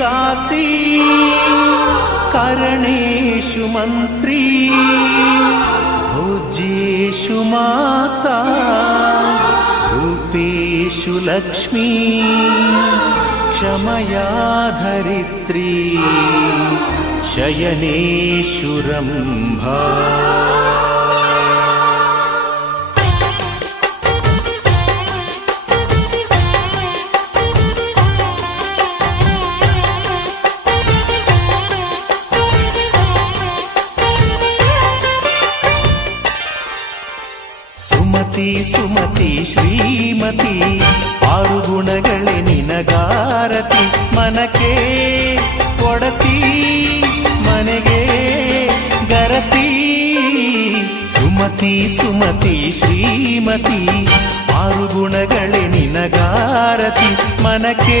दासी करणेषु मन्त्री भोज्येषु माता रूपेषु लक्ष्मी क्षमया धरित्री शयनेषु रम्भा। ಸುಮತಿ ಸುಮತಿ ಶ್ರೀಮತಿ ಆರು ಗುಣಗಳೇ ನಿನಗಾರತಿ ಮನಕ್ಕೆ ಕೊಡತಿ ಮನೆಗೆ ಗರತಿ ಸುಮತಿ ಸುಮತಿ ಶ್ರೀಮತಿ ಆರು ಗುಣಗಳೇ ನಿನಗಾರತಿ ಮನಕ್ಕೆ